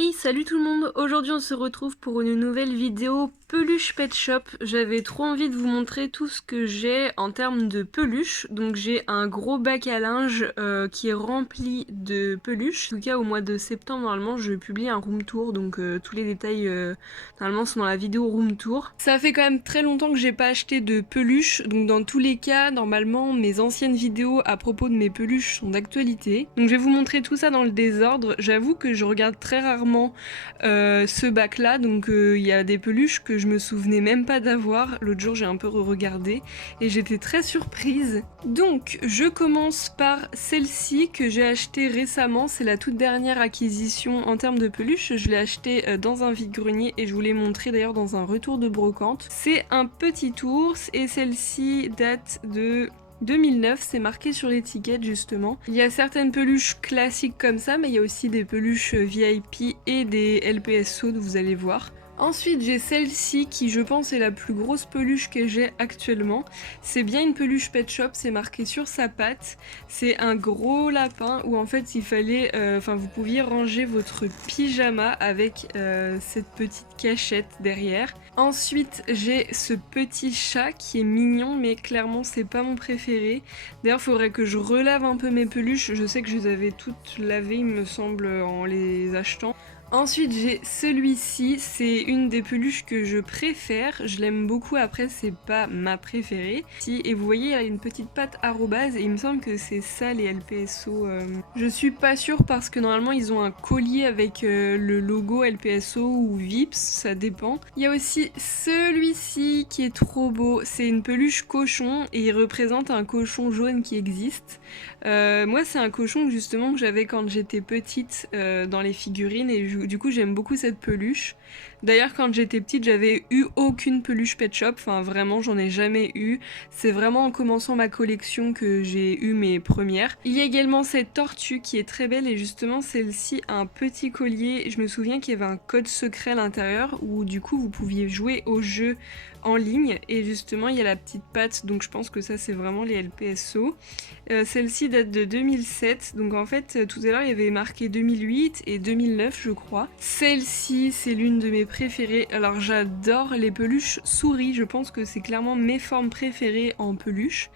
Hey, salut tout le monde! Aujourd'hui on se retrouve pour une nouvelle vidéo peluche pet shop. J'avais trop envie de vous montrer tout ce que j'ai en termes de peluches. Donc j'ai un gros bac à linge qui est rempli de peluches. En tout cas au mois de septembre normalement je publie un room tour. Donc tous les détails normalement sont dans la vidéo room tour. Ça fait quand même très longtemps que j'ai pas acheté de peluches. Donc dans tous les cas normalement mes anciennes vidéos à propos de mes peluches sont d'actualité. Donc je vais vous montrer tout ça dans le désordre. J'avoue que je regarde très rarement ce bac là. Donc il y a des peluches que je me souvenais même pas d'avoir. L'autre jour j'ai un peu re-regardé et j'étais très surprise. Donc je commence par celle-ci que j'ai achetée récemment. C'est la toute dernière acquisition en termes de peluche. Je l'ai achetée dans un vide-grenier et je vous l'ai montré d'ailleurs dans un retour de brocante. C'est un petit ours et celle-ci date de 2009, c'est marqué sur l'étiquette justement. Il y a certaines peluches classiques comme ça, mais il y a aussi des peluches VIP et des LPSO, vous allez voir. Ensuite, j'ai celle-ci qui, je pense, est la plus grosse peluche que j'ai actuellement. C'est bien une peluche pet shop, c'est marqué sur sa patte. C'est un gros lapin où en fait il fallait, vous pouviez ranger votre pyjama avec cette petite cachette derrière. Ensuite, j'ai ce petit chat qui est mignon, mais clairement c'est pas mon préféré. D'ailleurs, il faudrait que je relave un peu mes peluches. Je sais que je les avais toutes lavées, il me semble, en les achetant. Ensuite j'ai celui-ci, c'est une des peluches que je préfère, je l'aime beaucoup, après c'est pas ma préférée. Et vous voyez, elle a une petite patte arrobase et il me semble que c'est ça les LPSO. Je suis pas sûre parce que normalement ils ont un collier avec le logo LPSO ou Vips, ça dépend. Il y a aussi celui-ci qui est trop beau, c'est une peluche cochon et il représente un cochon jaune qui existe. Moi c'est un cochon justement que j'avais quand j'étais petite dans les figurines et du coup j'aime beaucoup cette peluche. D'ailleurs quand j'étais petite j'avais eu aucune peluche pet shop, enfin vraiment j'en ai jamais eu. C'est vraiment en commençant ma collection que j'ai eu mes premières. Il y a également cette tortue qui est très belle et justement celle-ci a un petit collier. Je me souviens qu'il y avait un code secret à l'intérieur où du coup vous pouviez jouer au jeu en ligne et justement il y a la petite patte, donc je pense que ça c'est vraiment les LPSO. Celle-ci date de 2007, donc en fait tout à l'heure il y avait marqué 2008 et 2009 je crois. Celle-ci c'est l'une de mes préférées, alors j'adore les peluches souris, je pense que c'est clairement mes formes préférées en peluche.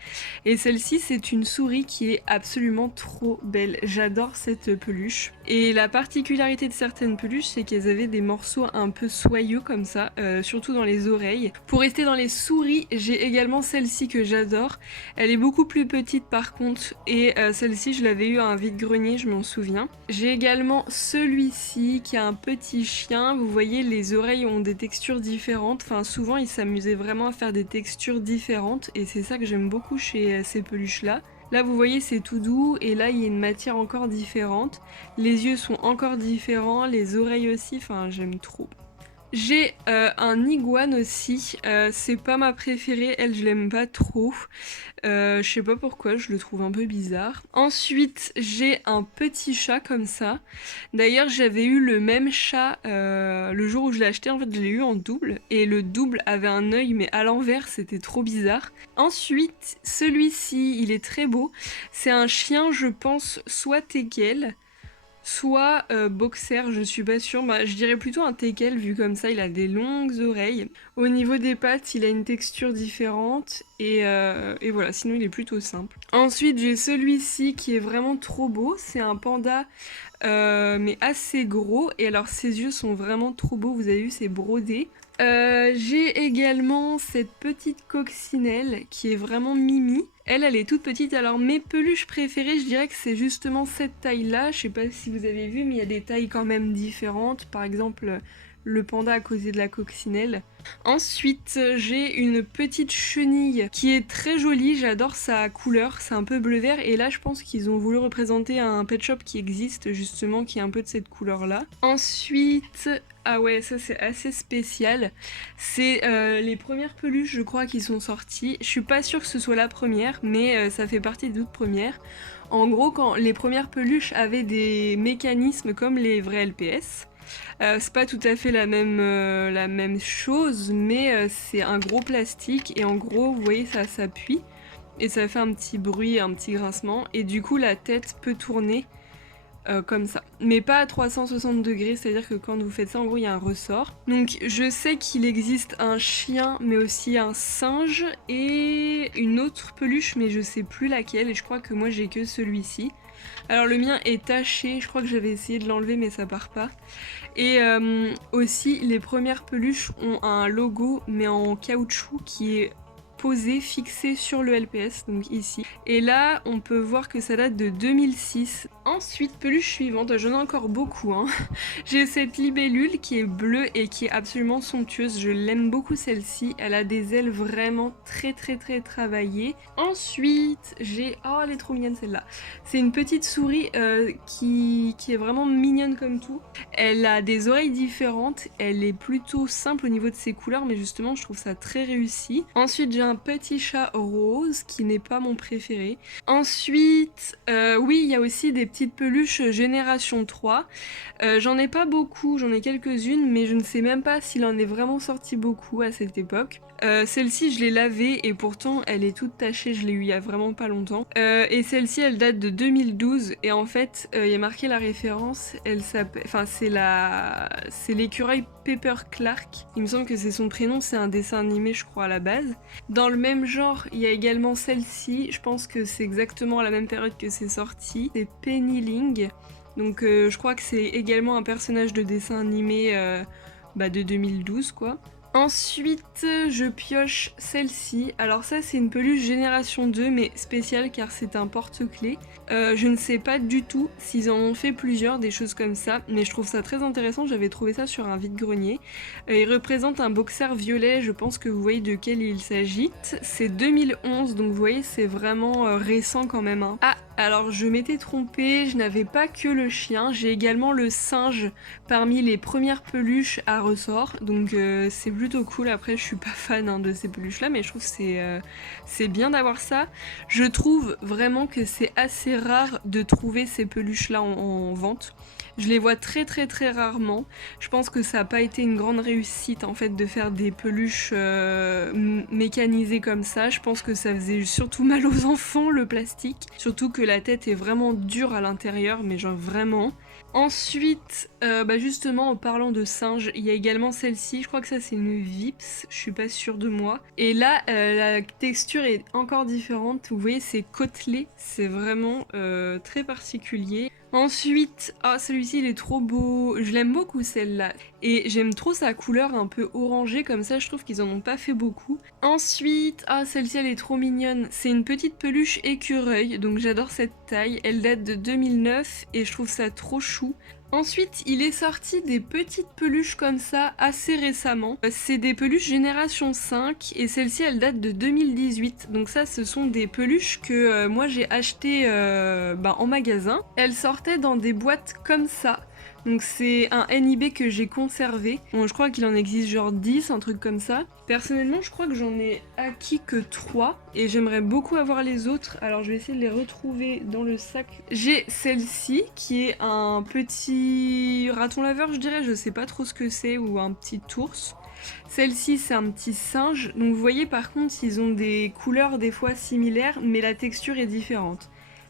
Et celle-ci c'est une souris qui est absolument trop belle, j'adore cette peluche. Et la particularité de certaines peluches c'est qu'elles avaient des morceaux un peu soyeux comme ça, surtout dans les oreilles. Pour rester dans les souris, j'ai également celle-ci que j'adore. Elle est beaucoup plus petite par contre et celle-ci je l'avais eu à un vide-grenier, je m'en souviens. J'ai également celui-ci qui a un petit chien. Vous voyez les oreilles ont des textures différentes. Enfin souvent ils s'amusaient vraiment à faire des textures différentes et c'est ça que j'aime beaucoup chez ces peluches là. Là vous voyez c'est tout doux et là il y a une matière encore différente. Les yeux sont encore différents, les oreilles aussi, enfin j'aime trop. J'ai un iguane aussi, c'est pas ma préférée, elle je l'aime pas trop, je sais pas pourquoi, je le trouve un peu bizarre. Ensuite j'ai un petit chat comme ça, d'ailleurs j'avais eu le même chat le jour où je l'ai acheté, en fait je l'ai eu en double, et le double avait un œil mais à l'envers, c'était trop bizarre. Ensuite celui-ci, il est très beau, c'est un chien je pense soit teckel, soit boxer, je suis pas sûre, je dirais plutôt un teckel vu comme ça, il a des longues oreilles. Au niveau des pattes, il a une texture différente et voilà, sinon il est plutôt simple. Ensuite j'ai celui-ci qui est vraiment trop beau, c'est un panda mais assez gros et alors ses yeux sont vraiment trop beaux, vous avez vu c'est brodé. J'ai également cette petite coccinelle qui est vraiment mimi. Elle est toute petite, alors mes peluches préférées je dirais que c'est justement cette taille là, je sais pas si vous avez vu mais il y a des tailles quand même différentes, par exemple le panda à cause de la coccinelle. Ensuite j'ai une petite chenille qui est très jolie, j'adore sa couleur, c'est un peu bleu vert et là je pense qu'ils ont voulu représenter un pet shop qui existe justement qui est un peu de cette couleur là. Ensuite, ah ouais ça c'est assez spécial, c'est les premières peluches je crois qui sont sorties, je suis pas sûre que ce soit la première mais ça fait partie des toutes premières. En gros quand les premières peluches avaient des mécanismes comme les vrais LPS, c'est pas tout à fait la même chose, mais c'est un gros plastique et en gros, vous voyez, ça s'appuie et ça fait un petit bruit, un petit grincement et du coup la tête peut tourner comme ça. Mais pas à 360 degrés, c'est-à-dire que quand vous faites ça, en gros, il y a un ressort. Donc je sais qu'il existe un chien, mais aussi un singe et une autre peluche, mais je sais plus laquelle, et je crois que moi j'ai que celui-ci. Alors le mien est taché, je crois que j'avais essayé de l'enlever mais ça part pas. Et aussi les premières peluches ont un logo mais en caoutchouc qui est posé, fixé sur le LPS, donc ici. Et là, on peut voir que ça date de 2006. Ensuite, peluche suivante, j'en ai encore beaucoup, hein. J'ai cette libellule qui est bleue et qui est absolument somptueuse. Je l'aime beaucoup celle-ci. Elle a des ailes vraiment très travaillées. Ensuite, j'ai... Oh, elle est trop mignonne celle-là. C'est une petite souris qui est vraiment mignonne comme tout. Elle a des oreilles différentes. Elle est plutôt simple au niveau de ses couleurs, mais justement, je trouve ça très réussi. Ensuite, j'ai un petit chat rose qui n'est pas mon préféré. Ensuite, oui, il y a aussi des petites peluches Génération 3. J'en ai pas beaucoup, j'en ai quelques-unes, mais je ne sais même pas s'il en est vraiment sorti beaucoup à cette époque. Celle-ci, je l'ai lavée et pourtant elle est toute tachée, je l'ai eu il y a vraiment pas longtemps. Et celle-ci, elle date de 2012 et en fait, il y a marqué la référence, elle s'appelle... Enfin, c'est l'écureuil Pepper Clark. Il me semble que c'est son prénom, c'est un dessin animé, je crois, à la base. Dans le même genre, il y a également celle-ci, je pense que c'est exactement à la même période que c'est sorti. C'est Penny Ling. Donc je crois que c'est également un personnage de dessin animé de 2012 quoi. Ensuite, je pioche celle-ci. Alors ça, c'est une peluche Génération 2, mais spéciale car c'est un porte-clés. Je ne sais pas du tout s'ils en ont fait plusieurs, des choses comme ça, mais je trouve ça très intéressant. J'avais trouvé ça sur un vide-grenier. Il représente un boxer violet, je pense que vous voyez de quel il s'agit. C'est 2011, donc vous voyez, c'est vraiment récent quand même, hein. Ah, alors je m'étais trompée, je n'avais pas que le chien, j'ai également le singe parmi les premières peluches à ressort, donc c'est plutôt cool. Après, je suis pas fan hein, de ces peluches là, mais je trouve que c'est bien d'avoir ça. Je trouve vraiment que c'est assez rare de trouver ces peluches là en vente. Je les vois très rarement. Je pense que ça n'a pas été une grande réussite en fait de faire des peluches mécanisées comme ça. Je pense que ça faisait surtout mal aux enfants le plastique. Surtout que la tête est vraiment dure à l'intérieur, mais genre vraiment. Ensuite, justement en parlant de singe, il y a également celle-ci, je crois que ça c'est une Vips, je suis pas sûre de moi. Et là, la texture est encore différente, vous voyez c'est côtelé, c'est vraiment très particulier. Ensuite, celui-ci il est trop beau, je l'aime beaucoup celle-là. Et j'aime trop sa couleur un peu orangée comme ça, je trouve qu'ils en ont pas fait beaucoup. Ensuite, celle-ci elle est trop mignonne, c'est une petite peluche écureuil, donc j'adore cette taille. Elle date de 2009 et je trouve ça trop chou. Ensuite, il est sorti des petites peluches comme ça assez récemment. C'est des peluches Génération 5 et celle-ci elle date de 2018. Donc ça ce sont des peluches que moi j'ai achetées en magasin. Elles sortaient dans des boîtes comme ça. Donc c'est un NIB que j'ai conservé. Bon, je crois qu'il en existe genre 10, un truc comme ça. Personnellement, je crois que j'en ai acquis que 3 et j'aimerais beaucoup avoir les autres. Alors je vais essayer de les retrouver dans le sac. J'ai celle-ci qui est un petit raton laveur, je dirais. Je sais pas trop ce que c'est, ou un petit ours. Celle-ci c'est un petit singe. Donc vous voyez par contre ils ont des couleurs des fois similaires mais la texture est différente.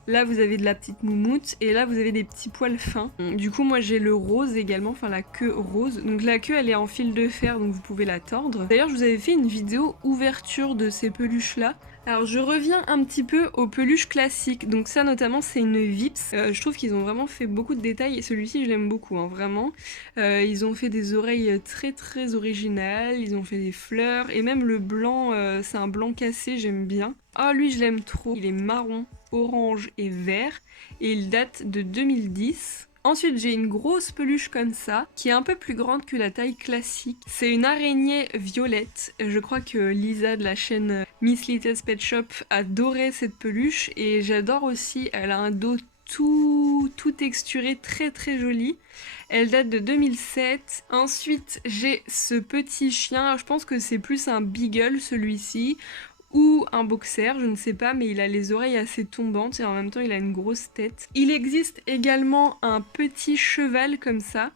Là vous avez de la petite moumoute et là vous avez des petits poils fins. Du coup moi j'ai le rose également, enfin la queue rose. Donc la queue elle est en fil de fer donc vous pouvez la tordre. D'ailleurs je vous avais fait une vidéo ouverture de ces peluches là. Alors je reviens un petit peu aux peluches classiques. Donc ça notamment c'est une Vips. Je trouve qu'ils ont vraiment fait beaucoup de détails et celui-ci je l'aime beaucoup hein, vraiment. Ils ont fait des oreilles très originales, ils ont fait des fleurs et même le blanc c'est un blanc cassé, j'aime bien. Ah lui je l'aime trop, il est marron, orange et vert et il date de 2010. Ensuite j'ai une grosse peluche comme ça, qui est un peu plus grande que la taille classique. C'est une araignée violette. Je crois que Lisa de la chaîne Miss Little's Pet Shop adorait cette peluche et j'adore aussi, elle a un dos tout texturé, très joli. Elle date de 2007. Ensuite j'ai ce petit chien, alors, je pense que c'est plus un beagle celui-ci, ou un boxer, je ne sais pas, mais il a les oreilles assez tombantes et en même temps il a une grosse tête. Il existe également un petit cheval comme ça.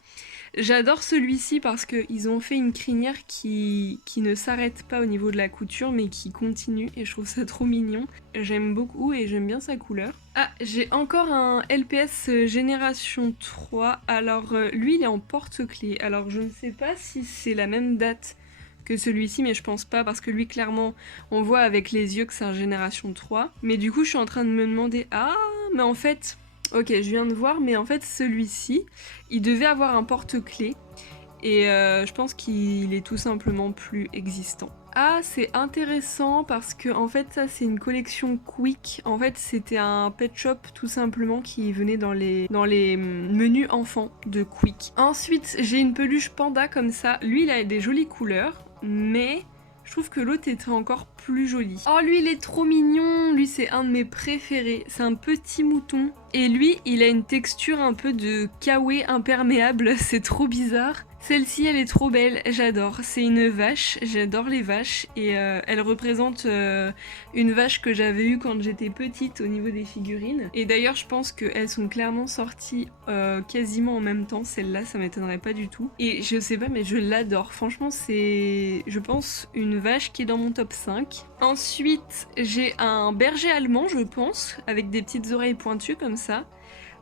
J'adore celui-ci parce qu'ils ont fait une crinière qui ne s'arrête pas au niveau de la couture mais qui continue et je trouve ça trop mignon. J'aime beaucoup et j'aime bien sa couleur. Ah, j'ai encore un LPS Génération 3. Alors lui il est en porte-clés. Alors je ne sais pas si c'est la même date que celui-ci, mais je pense pas parce que lui clairement on voit avec les yeux que c'est un Génération 3. Mais du coup je suis en train de me demander, ah mais en fait, ok je viens de voir, mais en fait celui-ci il devait avoir un porte-clés et je pense qu'il est tout simplement plus existant. Ah, c'est intéressant parce que en fait ça c'est une collection Quick. En fait c'était un pet shop tout simplement qui venait dans les menus enfants de Quick. Ensuite j'ai une peluche panda comme ça. Lui il a des jolies couleurs mais je trouve que l'autre était encore plus joli. Oh lui il est trop mignon, lui c'est un de mes préférés. C'est un petit mouton et lui il a une texture un peu de kawaii imperméable, c'est trop bizarre. Celle-ci elle est trop belle, j'adore. C'est une vache, j'adore les vaches et elle représente une vache que j'avais eue quand j'étais petite au niveau des figurines. Et d'ailleurs je pense qu'elles sont clairement sorties quasiment en même temps, celle-là ça m'étonnerait pas du tout. Et je sais pas mais je l'adore, franchement c'est je pense une vache qui est dans mon top 5. Ensuite j'ai un berger allemand je pense, avec des petites oreilles pointues comme ça.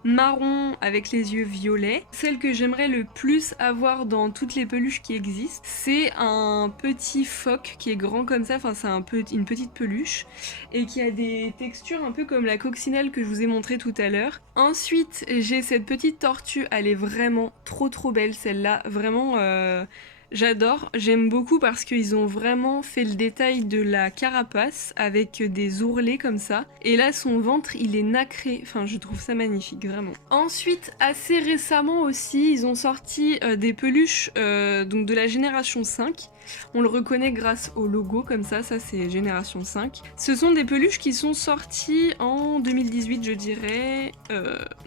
Marron avec les yeux violets. Celle que j'aimerais le plus avoir dans toutes les peluches qui existent, c'est un petit phoque qui est grand comme ça, enfin c'est une petite peluche et qui a des textures un peu comme la coccinelle que je vous ai montré tout à l'heure. Ensuite j'ai cette petite tortue, elle est vraiment trop belle celle-là, vraiment j'adore, j'aime beaucoup parce qu'ils ont vraiment fait le détail de la carapace avec des ourlets comme ça. Et là son ventre il est nacré, enfin je trouve ça magnifique vraiment. Ensuite assez récemment aussi ils ont sorti des peluches donc de la génération 5. On le reconnaît grâce au logo comme ça c'est génération 5. Ce sont des peluches qui sont sorties en 2018 je dirais,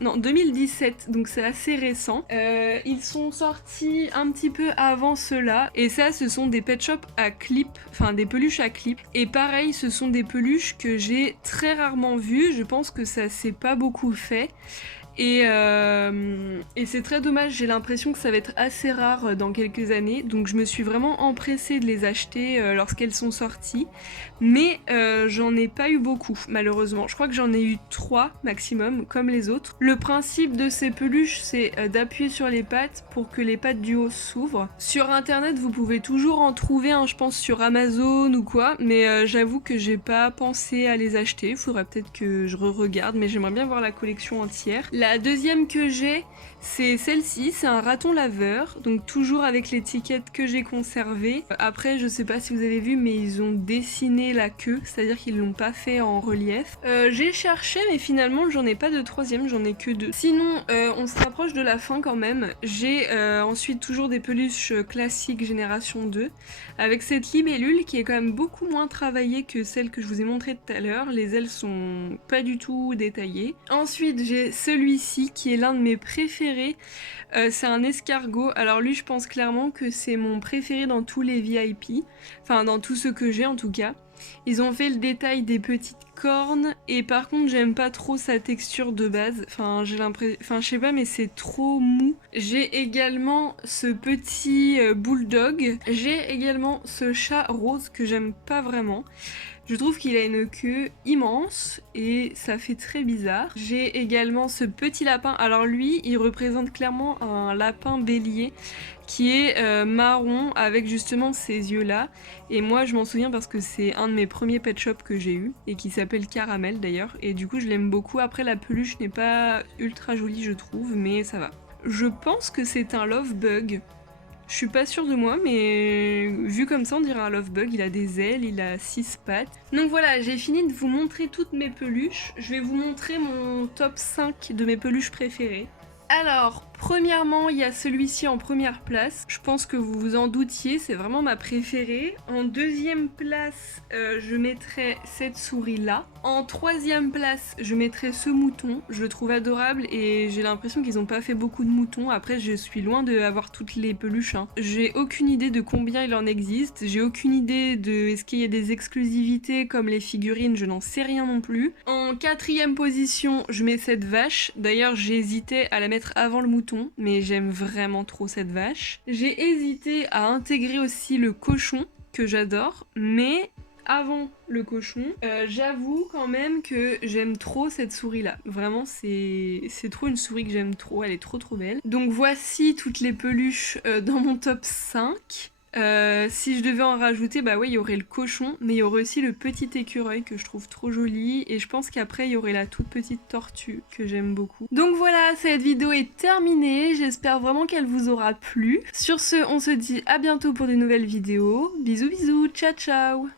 non 2017 donc c'est assez récent. Ils sont sortis un petit peu avant cela et ça ce sont des pet shops à clip, enfin des peluches à clip et pareil ce sont des peluches que j'ai très rarement vues, je pense que ça s'est pas beaucoup fait. Et c'est très dommage, j'ai l'impression que ça va être assez rare dans quelques années, donc je me suis vraiment empressée de les acheter lorsqu'elles sont sorties, mais j'en ai pas eu beaucoup malheureusement, je crois que j'en ai eu 3 maximum comme les autres. Le principe de ces peluches c'est d'appuyer sur les pattes pour que les pattes du haut s'ouvrent. Sur internet vous pouvez toujours en trouver je pense sur Amazon ou quoi, mais j'avoue que j'ai pas pensé à les acheter, il faudrait peut-être que je re-regarde, mais j'aimerais bien voir la collection entière. La deuxième que j'ai, c'est celle-ci, c'est un raton laveur, donc toujours avec l'étiquette que j'ai conservée. Après, je sais pas si vous avez vu, mais ils ont dessiné la queue, c'est-à-dire qu'ils l'ont pas fait en relief. J'ai cherché, mais finalement, j'en ai pas de troisième, j'en ai que 2. Sinon, on se rapproche de la fin quand même. J'ai ensuite toujours des peluches classiques génération 2, avec cette libellule qui est quand même beaucoup moins travaillée que celle que je vous ai montrée tout à l'heure. Les ailes sont pas du tout détaillées. Ensuite, j'ai celui-ci qui est l'un de mes préférés, c'est un escargot. Alors lui je pense clairement que c'est mon préféré dans tous les VIP, enfin dans tous ceux que j'ai en tout cas. Ils ont fait le détail des petites cornes et par contre j'aime pas trop sa texture de base, enfin j'ai l'impression, enfin je sais pas mais c'est trop mou. J'ai également ce petit bulldog, j'ai également ce chat rose que j'aime pas vraiment. Je trouve qu'il a une queue immense et ça fait très bizarre. J'ai également ce petit lapin. Alors lui, il représente clairement un lapin bélier qui est marron avec justement ces yeux-là. Et moi, je m'en souviens parce que c'est un de mes premiers pet shops que j'ai eu et qui s'appelle Caramel d'ailleurs. Et du coup, je l'aime beaucoup. Après, la peluche n'est pas ultra jolie, je trouve, mais ça va. Je pense que c'est un love bug. Je suis pas sûre de moi, mais vu comme ça, on dirait un love bug. Il a des ailes, il a 6 pattes. Donc voilà, j'ai fini de vous montrer toutes mes peluches. Je vais vous montrer mon top 5 de mes peluches préférées. Alors, premièrement, il y a celui-ci en première place. Je pense que vous vous en doutiez, c'est vraiment ma préférée. En deuxième place, je mettrai cette souris-là. En troisième place, je mettrai ce mouton. Je le trouve adorable et j'ai l'impression qu'ils n'ont pas fait beaucoup de moutons. Après, je suis loin d'avoir toutes les peluches. J'ai aucune idée de combien il en existe. J'ai aucune idée de est-ce qu'il y a des exclusivités comme les figurines, je n'en sais rien non plus. En quatrième position, je mets cette vache. D'ailleurs, j'ai hésité à la mettre avant le mouton mouton, mais j'aime vraiment trop cette vache. J'ai hésité à intégrer aussi le cochon, que j'adore, mais avant le cochon, j'avoue quand même que j'aime trop cette souris là. Vraiment c'est trop une souris que j'aime trop, elle est trop belle. Donc voici toutes les peluches dans mon top 5. Si je devais en rajouter, bah ouais, il y aurait le cochon, mais il y aurait aussi le petit écureuil que je trouve trop joli, et je pense qu'après il y aurait la toute petite tortue que j'aime beaucoup. Donc voilà, cette vidéo est terminée, j'espère vraiment qu'elle vous aura plu. Sur ce, on se dit à bientôt pour de nouvelles vidéos. Bisous bisous, ciao ciao.